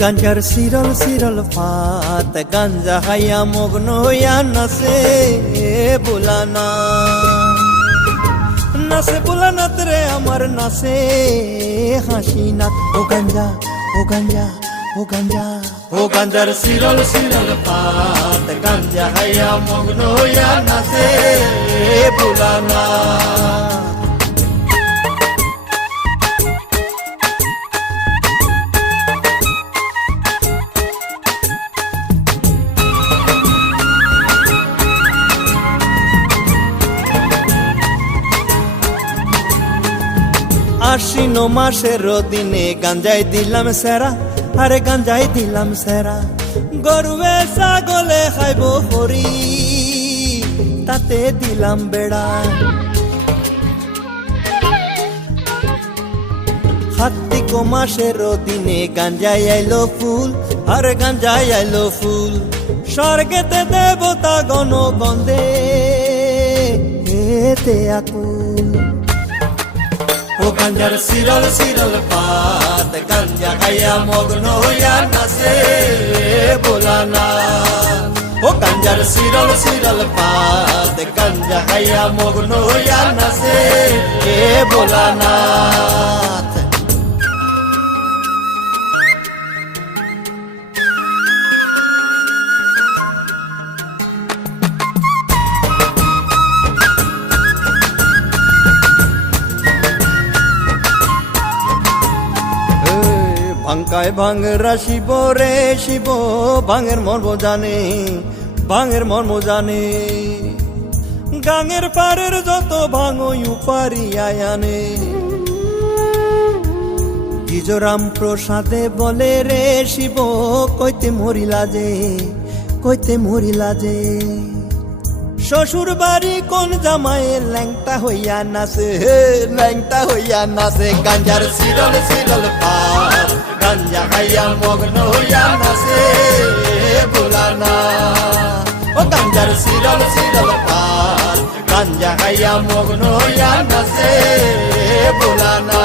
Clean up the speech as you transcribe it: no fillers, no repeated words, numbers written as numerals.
গাঞ্জার সিরল সিরল ফাত গাঞ্জা হাইয়া মগ্ন হইয়া নাচে বুলানা নাচে বুলানাত রে আমার নাচে হাসি নাক ও গাঞ্জা ও গাঞ্জা ও গাঞ্জা ও গাঞ্জার সিরল সিরল ফাত গাঞ্জা হাইয়া মগ্ন হইয়া নাচে বুলানা আশ্বিন মাসের দিনে গাঞ্জাই দিলাম সেরা আরে গাঞ্জাই দিলাম সেরা গরুয়ে ছাগলে খাইব হরি তাতে দিলাম বেড়া কার্তিক মাসের দিনে গাঞ্জাই আইলো ফুল আরে গাঞ্জাই আইলো ফুল স্বর্গেতে দেবতা গণ বন্দে এতে আকুল ও গাঞ্জার সিরল সিরল পাত গাঞ্জা খাইয়া মগ্ন হইয়া নাচে বুলানা ও গাঞ্জার সিরল সিরল পাত গাঞ্জা খাইয়া মগ্ন হইয়া নাচে বুলানা ভাঙ্কায় ভাঙরা শিব রে শিব ভাঙের মর্ম জানে ভাঙের মর্ম জানে গাঙের পাড়ের যত ভাঙই উপারি আয়ানে গিজরাম প্রসাদে বলে রে শিব কইতে মরিলা যে কইতে মরিলা যে শ্বশুর বাড়ি কোন জামাইয়ের ল্যাংটা হইয়া নাচে ল্যাংটা হইয়া নাচে গাঞ্জার সিরল সিরল পাত গাঞ্জা খাইয়া মগ্ন হইয়া নাচে বুলানা ও গাঞ্জার সিরল সিরল পাত গাঞ্জা খাইয়া মগ্ন হইয়া নাচে বুলানা